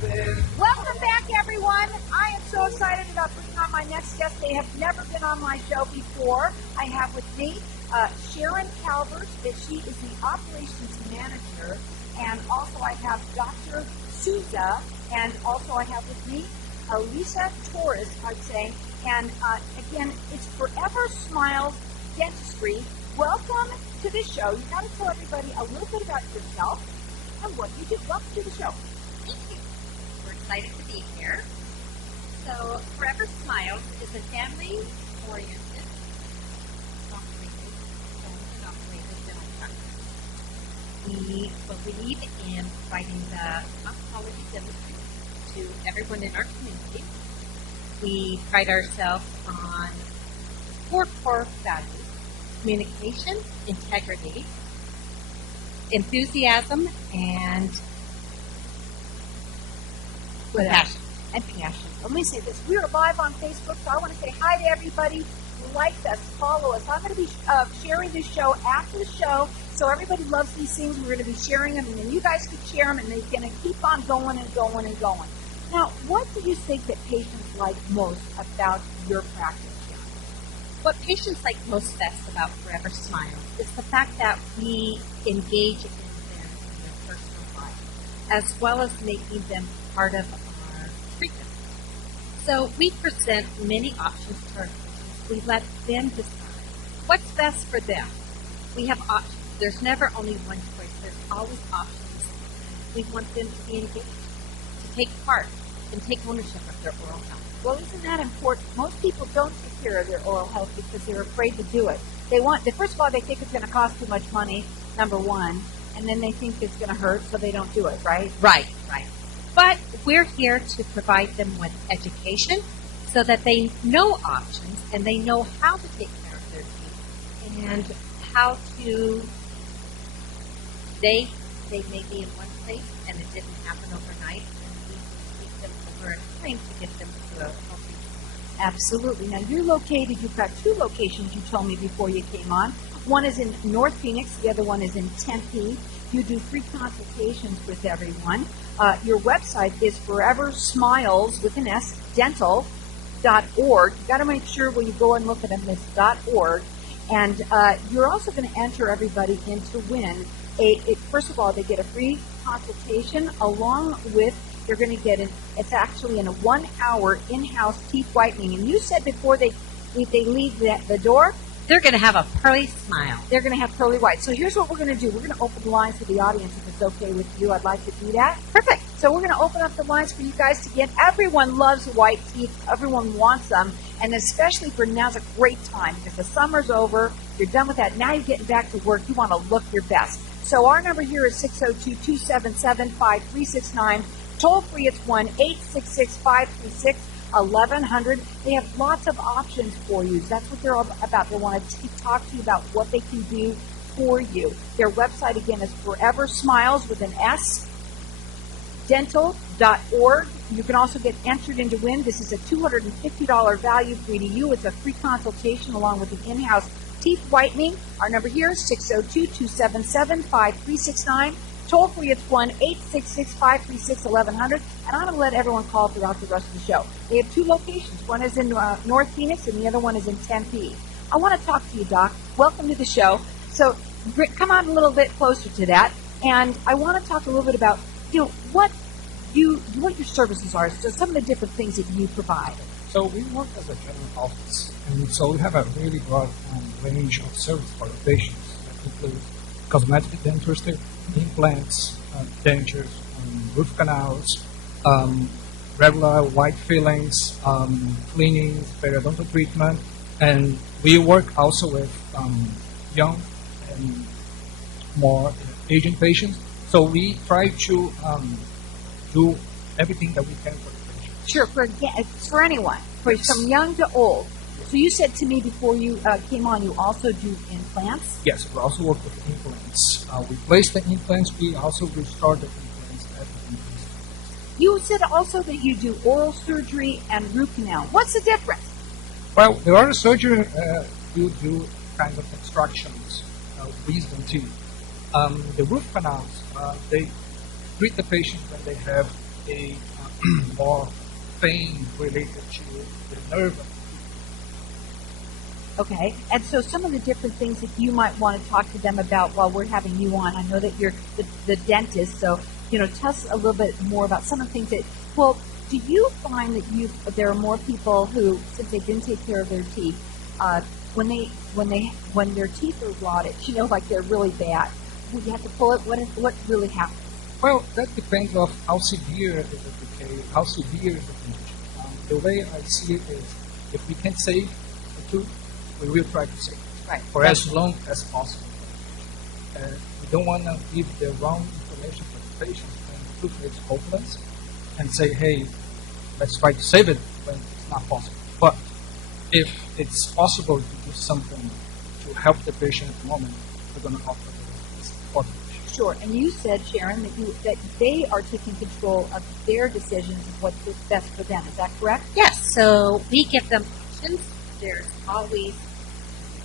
Welcome back, everyone. I am so excited about bringing on my next guest. They have never been on my show before. I have with me Sharon Calvert. She is the operations manager. And also I have Dr. Souza. And also I have with me Elisa Torres, I'd say. And again, it's Forever Smiles Dentistry. Welcome to the show. You got to tell everybody a little bit about yourself and what you do. Welcome to the show. Thank you. We're excited to be here. So, Forever Smiles is a family-oriented, operated dental practice. We believe in providing the oncology dentistry to everyone in our community. We pride ourselves on 4 core values: communication, integrity, enthusiasm, and passion. And passion. Let me say this. We are live on Facebook, so I want to say hi to everybody. Like us, follow us. I'm going to be sharing this show after the show, so everybody loves these things. We're going to be sharing them, and then you guys can share them, and they're going to keep on going and going and going. Now, what do you think that patients like most about your practice, Sharon? What patients like most best about Forever Smiles is the fact that we engage in them in their personal life, as well as making them part of our treatment. So we present many options to our patients. We let them decide what's best for them. We have options. There's never only one choice. There's always options. We want them to be engaged, to take part, and take ownership of their oral health. Well, isn't that important? Most people don't take care of their oral health because they're afraid to do it. First of all, they think it's going to cost too much money, number one, and then they think it's going to hurt, so they don't do it, right? Right. But we're here to provide them with education so that they know options and they know how to take care of their teeth and how to, they may be in one place and it didn't happen overnight, and we can take them over time to get them to a healthy spot. Absolutely. Now, you've got 2 locations you told me before you came on. One is in North Phoenix, the other one is in Tempe. You do free consultations with everyone. Your website is Forever Smiles with an S, dental.org. You got to make sure when you go and look at them, it's .org. And you're also going to enter everybody in to win. First of all, they get a free consultation along with they're going to get it's actually in a 1-hour in-house teeth whitening. And you said before they leave the door, they're going to have a pearly smile. They're going to have pearly white. So here's what we're going to do. We're going to open the lines for the audience if it's okay with you. I'd like to do that. Perfect. So we're going to open up the lines for you guys to get. Everyone loves white teeth. Everyone wants them. And especially for now's a great time because the summer's over. You're done with that. Now you're getting back to work. You want to look your best. So our number here is 602-277-5369. Toll free, it's 1-866-536-1100. They have lots of options for you. That's what they're all about. They want to talk to you about what they can do for you. Their website, again, is Forever Smiles with an S, dental.org. You can also get entered in to win. This is a $250 value free to you. It's a free consultation along with the in-house teeth whitening. Our number here is 602-277-5369. Toll free, it's 1-866-536-1100. And I'm going to let everyone call throughout the rest of the show. They have 2 locations. One is in North Phoenix and the other one is in Tempe. I want to talk to you, Doc. Welcome to the show. So come on a little bit closer to that. And I want to talk a little bit about, what your services are, so some of the different things that you provide. So we work as a general office, and so we have a really broad range of service for the patients. That includes cosmetic dentistry, implants, dentures, root canals, regular white fillings, cleanings, periodontal treatment, and we work also with young and more aging patients. So we try to do everything that we can for the patient. Sure, for anyone, from young to old. So you said to me before you came on, you also do implants? Yes, we also work with implants. We place the implants. We also restore the implants at the implants. You said also that you do oral surgery and root canal. What's the difference? Well, the oral surgery, you do kind of extractions, wisdom teeth. The root canals, they treat the patient when they have a more pain related to the nerve. Okay, and so some of the different things that you might want to talk to them about while we're having you on. I know that you're the dentist, so tell us a little bit more about some of the things that. Well, do you find that there are more people who, since they didn't take care of their teeth, when their teeth are rotted, like they're really bad, you have to pull it. What really happens? Well, that depends on how severe is the decay, how severe is the condition. The way I see it is, if we can save the tooth, we will try to save it Right. for as long as possible. We don't want to give the wrong information to the patient when the tooth is hopeless and say, hey, let's try to save it when it's not possible. But if it's possible to do something to help the patient at the moment, we're going to offer this for the patient. Sure. And you said, Sharon, that they are taking control of their decisions of what's best for them. Is that correct? Yes, so we give them options. There's always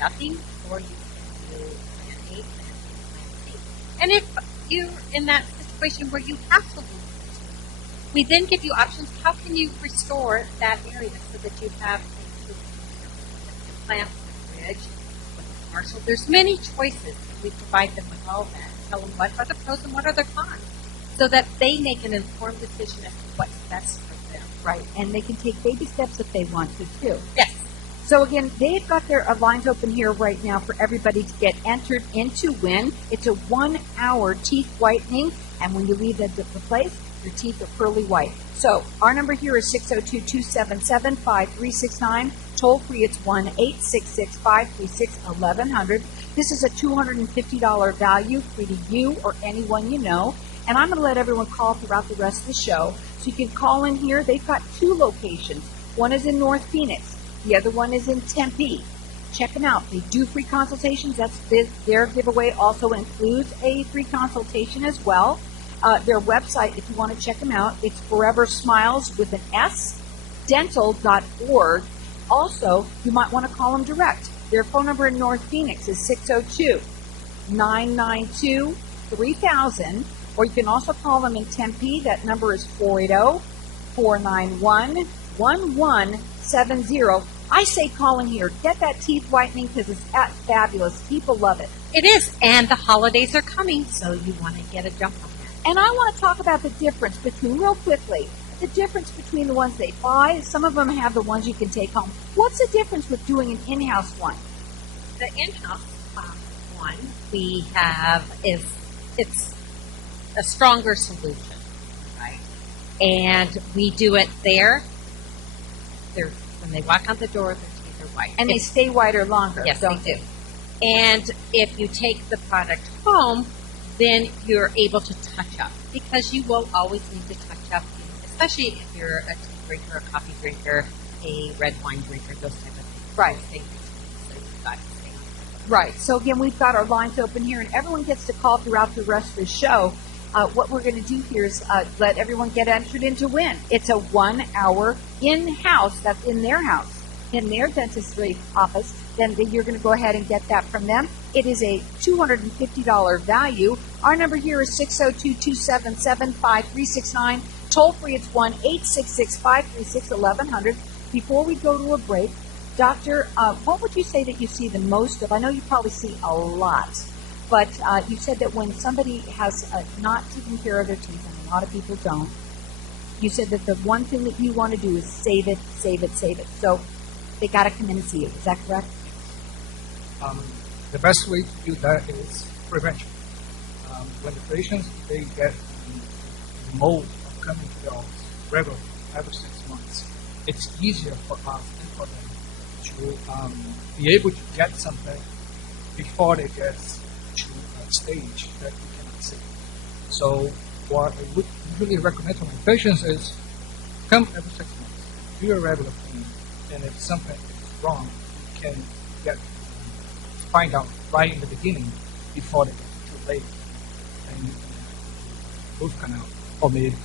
nothing, or you can do plan A, plan B, plan C. And if you're in that situation where you have to lose it, we then give you options. How can you restore that area so that you have a plant with a bridge, with a partial? There's many choices. We provide them with all that. Tell them what are the pros and what are the cons, so that they make an informed decision as to what's best for them. Right. And they can take baby steps if they want to, too. Yes. So again, they've got their lines open here right now for everybody to get entered into win. It's a 1-hour teeth whitening, and when you leave the place, your teeth are pearly white. So our number here is 602-277-5369. Toll free, it's 1-866-536-1100. This is a $250 value, free to you or anyone you know. And I'm going to let everyone call throughout the rest of the show. So you can call in here. They've got 2 locations. One is in North Phoenix. The other one is in Tempe. Check them out. They do free consultations. Their giveaway also includes a free consultation as well. Their website, if you want to check them out, it's Forever Smiles with an S, dental.org. Also, you might want to call them direct. Their phone number in North Phoenix is 602-992-3000. Or you can also call them in Tempe. That number is 480-491-1170. I say call in here. Get that teeth whitening because it's fabulous. People love it. It is, and the holidays are coming, so you want to get a jump on that. And I want to talk about the difference between, real quickly, the difference between the ones they buy. Some of them have the ones you can take home. What's the difference with doing an in-house one? The in-house one we have it's a stronger solution, right? And we do it there. When they walk out the door, their teeth are white. And they stay whiter longer. Yes, don't they do. And if you take the product home, then you're able to touch up, because you will always need to touch up, especially if you're a tea drinker, a coffee drinker, a red wine drinker, those type of things. Right. So you've got to stay on top of it. Right. So again, we've got our lines open here, and everyone gets to call throughout the rest of the show. What we're going to do here is let everyone get entered into win. It's a 1-hour in-house, that's in their house, in their dentistry office. Then you're going to go ahead and get that from them. It is a $250 value. Our number here is 602-277-5369. Toll free, it's 1-866-536-1100. Before we go to a break, Doctor, what would you say that you see the most of? I know you probably see a lot. But you said that when somebody has not taken care of their teeth, and a lot of people don't, you said that the one thing that you want to do is save it, save it, save it. So they got to come in and see you. Is that correct? The best way to do that is prevention. When the patients, they get the mold of coming to the office regularly, every 6 months, it's easier for us and for them to be able to get something before they get to a stage that we cannot see. So what I would really recommend to my patients is come every 6 months, do a regular clean, and if something is wrong, you can find out right in the beginning before they get too late and you can root canal or maybe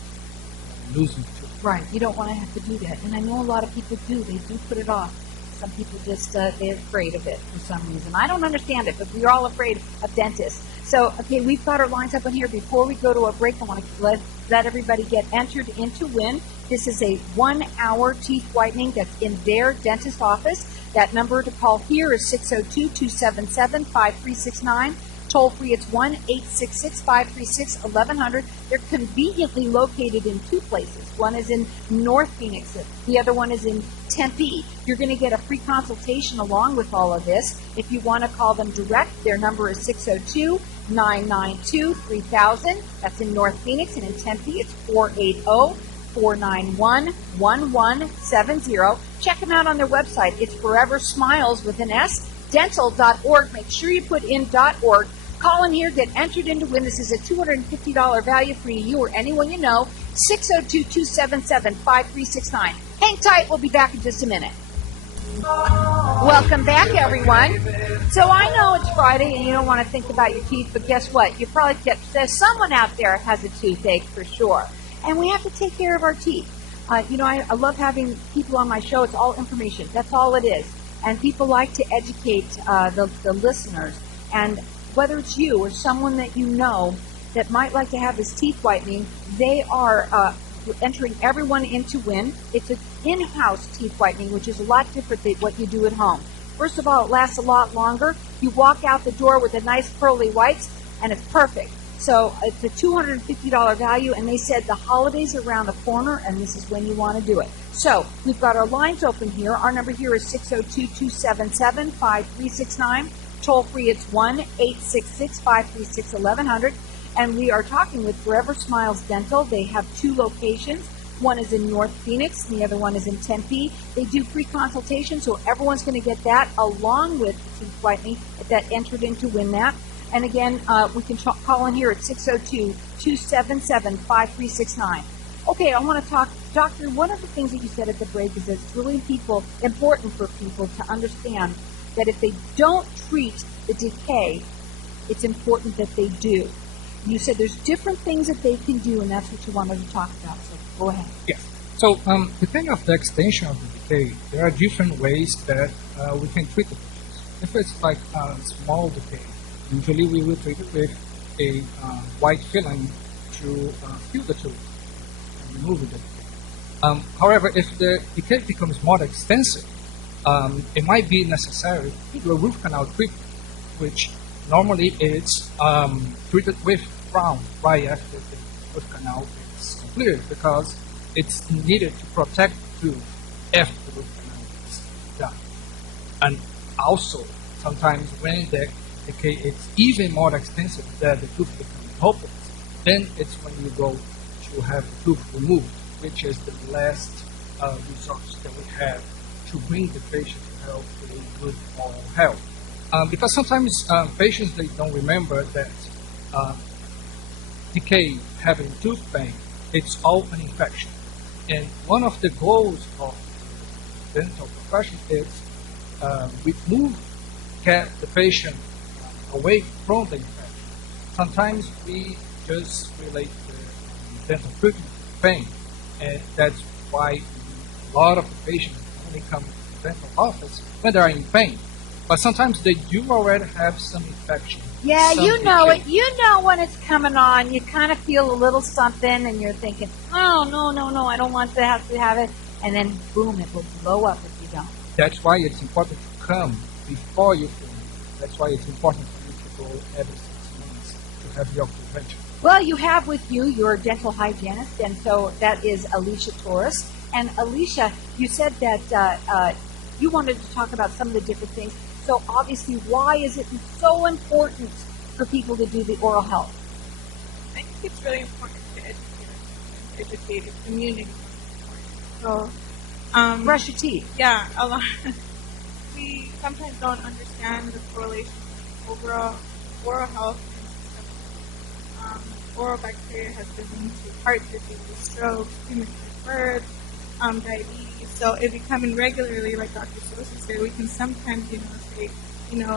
losing the tooth. Right. You don't want to have to do that. And I know a lot of people do. They do put it off. Some people just, they're afraid of it for some reason. I don't understand it, but we're all afraid of dentists. So, okay, we've got our lines up in here. Before we go to a break, I want to let let everybody get entered in to win. This is a 1-hour teeth whitening that's in their dentist office. That number to call here is 602-277-5369. Toll free, it's 1-866-536-1100. They're conveniently located in two places. One is in North Phoenix, the other one is in Tempe. You're going to get a free consultation along with all of this. If you want to call them direct, their number is 602-992-3000. That's in North Phoenix, and in Tempe, it's 480-491-1170. Check them out on their website. It's Forever Smiles with an S, dental.org. Make sure you put in .org. Call in here, get entered in to win. This is a $250 value for you or anyone you know. 602-277-5369. Hang tight. We'll be back in just a minute. Welcome back, everyone. So I know it's Friday and you don't want to think about your teeth, but guess what? You probably there's someone out there has a toothache for sure. And we have to take care of our teeth. I love having people on my show. It's all information. That's all it is. And people like to educate the listeners. And whether it's you or someone that you know that might like to have this teeth whitening, they are entering everyone in to win. It's an in-house teeth whitening, which is a lot different than what you do at home. First of all, it lasts a lot longer. You walk out the door with a nice pearly whites, and it's perfect. So it's a $250 value, and they said the holidays are around the corner, and this is when you want to do it. So we've got our lines open here. Our number here is 602-277-5369. Toll free, it's 1-866-536-1100. And we are talking with Forever Smiles Dental. They have two locations. One is in North Phoenix, and the other one is in Tempe. They do free consultation, so everyone's going to get that along with teeth whitening that entered in to win that. And again, we can call in here at 602-277-5369. Okay, I want to talk, Doctor, one of the things that you said at the break is that it's really important for people to understand that if they don't treat the decay, it's important that they do. You said there's different things that they can do, and that's what you wanted to talk about, so go ahead. Yes. So depending on the extension of the decay, there are different ways that we can treat the patients. If it's like a small decay, usually we will treat it with a white filling to fill the tooth and remove the decay. However, if the decay becomes more extensive, it might be necessary to do a root canal treatment, which normally it's treated with crown right after the root canal is completed, because it's needed to protect the tooth after the root canal is done. And also, sometimes when the decay is even more extensive, that the tooth becomes hopeless, then it's when you go to have the tooth removed, which is the last resource that we have to bring the patient to health to a good oral health. Because sometimes patients, they don't remember that decay, having tooth pain, it's all an infection. And one of the goals of the dental profession is get the patient away from the infection. Sometimes we just relate the dental treatment to pain, and that's why a lot of the patients only come to the dental office when they are in pain. But sometimes they do already have some infection. Yeah, you know decay. it. You know when it's coming on. You kind of feel a little something, and you're thinking, oh, no, I don't want to have it. And then, boom, it will blow up if you don't. That's why it's important to come before you feel it. That's why it's important for you to go every 6 months to have your prevention. Well, you have with you your dental hygienist, and so that is Alicia Torres. And Alicia, you said that you wanted to talk about some of the different things. So obviously, why is it so important for people to do the oral health? I think it's really important to educate the community. So, Brush your teeth. yeah, a lot. We sometimes don't understand the correlation between overall oral health and oral bacteria has been linked to heart disease, strokes, premature birth, diabetes. So if you come in regularly, like Dr. Sosa said, we can sometimes, say, maybe you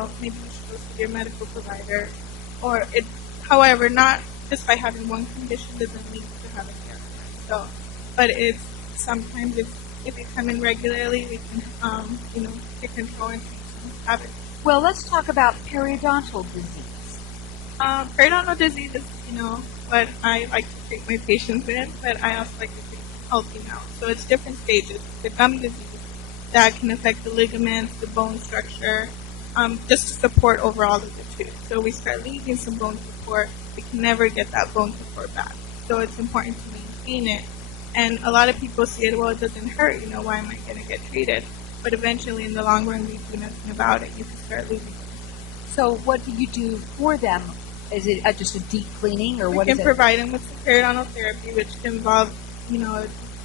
should go to your medical provider. Or however, not just by having one condition doesn't mean to have a care. So, but it's sometimes if you come in regularly, we can, take control and change some habits. Well, let's talk about periodontal disease. Periodontal disease is, what I like to treat my patients in, but I also like to treat healthy mouth. So it's different stages. The gum disease that can affect the ligaments, the bone structure, just to support overall of the tooth. So we start losing some bone support. We can never get that bone support back. So it's important to maintain it. And a lot of people see it, well, it doesn't hurt, why am I going to get treated? But eventually, in the long run, we do nothing about it. You can start losing. So what do you do for them? Is it just a deep cleaning, or We what can is it? provide them with some periodontal therapy, which can involve,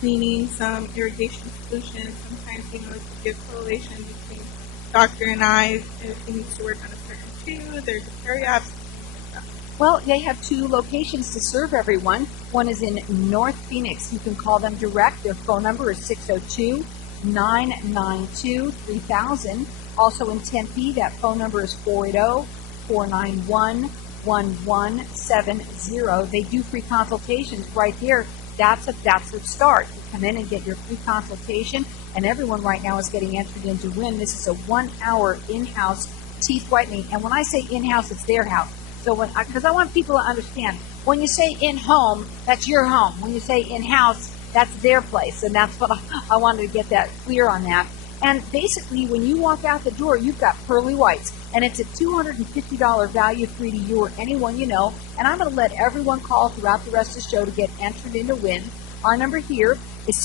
cleaning, some irrigation solutions. Sometimes, it's a good correlation between doctor and I. If he needs to work on a certain tooth, there's a periaps. Well, they have 2 locations to serve everyone. One is in North Phoenix. You can call them direct. Their phone number is 602-992-3000. Also in Tempe, that phone number is 480-491-1170. They do free consultations right there. That's a start. You come in and get your free consultation, and everyone right now is getting entered into win. This is a 1-hour in-house teeth whitening. And when I say in-house, it's their house. So because I want people to understand, when you say in-home, that's your home. When you say in-house, that's their place. And that's what I wanted to get that clear on that. And basically, when you walk out the door, you've got pearly whites. And it's a $250 value free to you or anyone you know. And I'm going to let everyone call throughout the rest of the show to get entered into win. Our number here is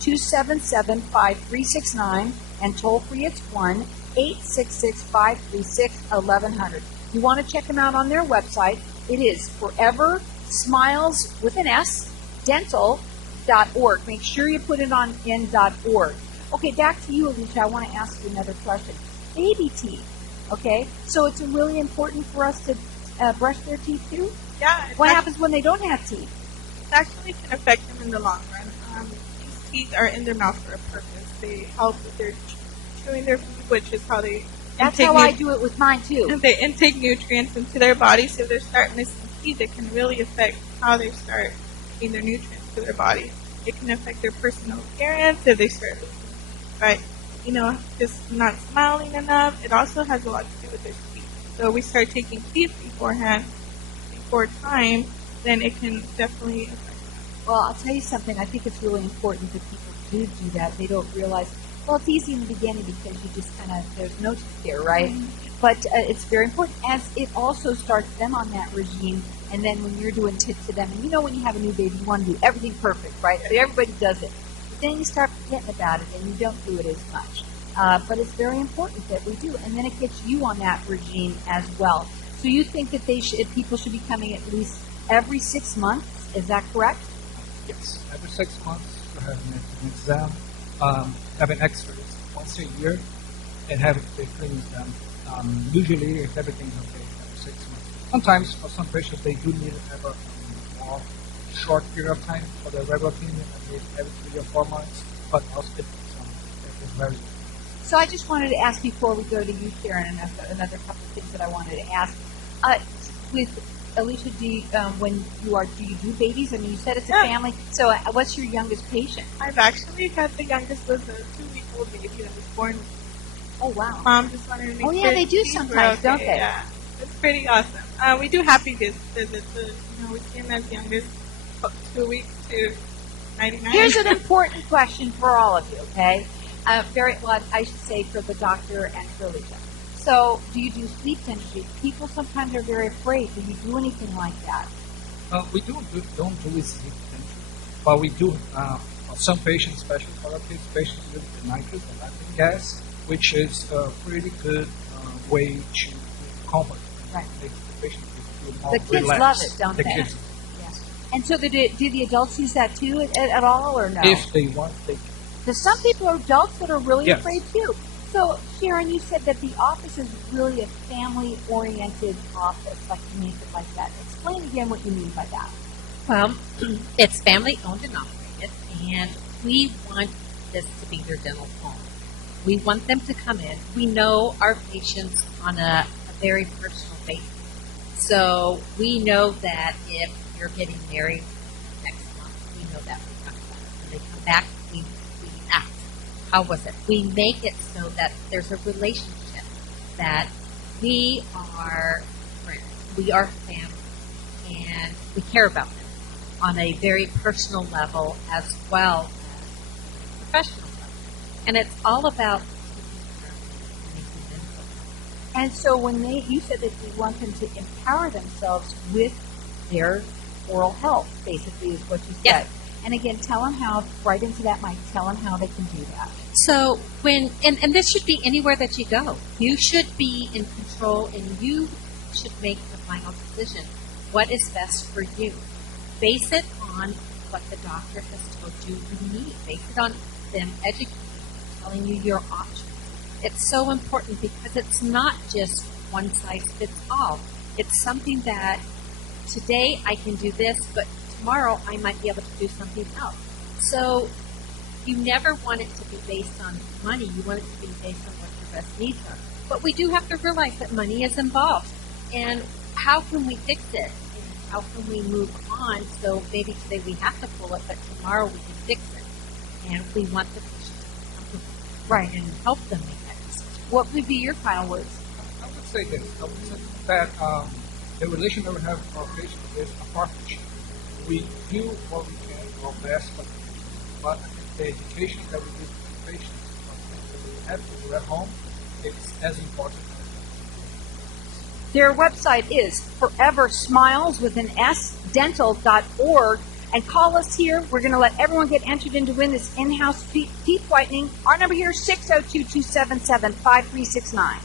602-277-5369. And toll free, it's 1-866-536-1100. You want to check them out on their website. It is Forever Smiles with an S, dental.org. Make sure you put it on in.org. Okay, back to you, Alicia. I want to ask you another question. Baby teeth, okay? So it's really important for us to brush their teeth too? Yeah. What happens when they don't have teeth? It actually can affect them in the long run. These teeth are in their mouth for a purpose. They help with their chewing their food, which is how they That's how I do it with mine too. They intake nutrients into their body, so if they start missing teeth, it can really affect how they start getting their nutrients to their body. It can affect their personal appearance if they start losing teeth, right? Just not smiling enough. It also has a lot to do with their teeth. So we start taking teeth beforehand, before time, then it can definitely affect them. Well, I'll tell you something. I think it's really important that people do that. They don't realize, well, it's easy in the beginning because you just there's no teeth there, right? Mm-hmm. But it's very important as it also starts them on that regime. And then when you're doing tips to them, and when you have a new baby, you want to do everything perfect, right? So everybody does it. But then you start forgetting about it and you don't do it as much. But it's very important that we do. And then it gets you on that regime as well. So you think that people should be coming at least every 6 months? Is that correct? Yes, every 6 months to have an exam, having X-rays once a year, and having the cleanings done. Usually, if everything's okay, every 6 months. Sometimes, for some patients, they do need to have a more short period of time for the regular cleaning, maybe every 3 or 4 months, but also it's very good. So I just wanted to ask before we go to you, Sharon, another couple of things that I wanted to ask. With Alicia, do you do babies? I mean, you said it's a family. So what's your youngest patient? I've actually had the youngest was a 2-week-old baby that was born. Oh, wow. Mom just wanted to make sure they do teeth sometimes, were don't they? Yeah, it's pretty awesome. We do happy visits. We see them as young as 2 weeks to 99. Here's an important question for all of you, okay? I should say for the doctor and for Alicia. So, do you do sleep dentistry? People sometimes are very afraid. Do you do anything like that? We don't do sleep dentistry, but we do for some patients, especially for our kids, patients with the nitrous or laughing gas, which is a pretty good way to comfort and make the patient feel more relaxed. The kids love it, don't they? The kids. Yes. And so, do the adults use that too at all, or no? If they want, they can. Because some people are adults that are really Yes. afraid too. So, Sharon, you said that the office is really a family-oriented office, like you make it like that. Explain again what you mean by that. Well, it's family-owned and operated, and we want this to be their dental home. We want them to come in. We know our patients on a very personal basis. So we know that if you're getting married next month, we know that we talk about it. When they come back, we ask, how was it? We make it so that there's a relationship, that we are friends, we are family, and we care about them on a very personal level as well as professional level. And it's all about taking care of them and making them feel better. And so when you said that you want them to empower themselves with their oral health, basically, is what you said. Yes. And again, tell them how, right into that, Mike, tell them how they can do that. So when, and this should be anywhere that you go. You should be in control and you should make the final decision. What is best for you? Base it on what the doctor has told you you need. Base it on them educating you, telling you your options. It's so important because it's not just one size fits all. It's something that today I can do this, but tomorrow I might be able to do something else. So you never want it to be based on money. You want it to be based on what your best needs are. But we do have to realize that money is involved. And how can we fix it? And how can we move on? So maybe today we have to pull it, but tomorrow we can fix it. And we want the patient to be comfortable. Right. And help them make that decision. What would be your final words? I would say this. I would say that the relation that we have with our patients is a partnership. We do what we can, our best, but I think the education that we give to the patients, that we have to do at home, is as important. Their website is Forever Smiles with an S, dental.org. And call us here. We're going to let everyone get entered in to win this in-house teeth whitening. Our number here is 602-277-5369.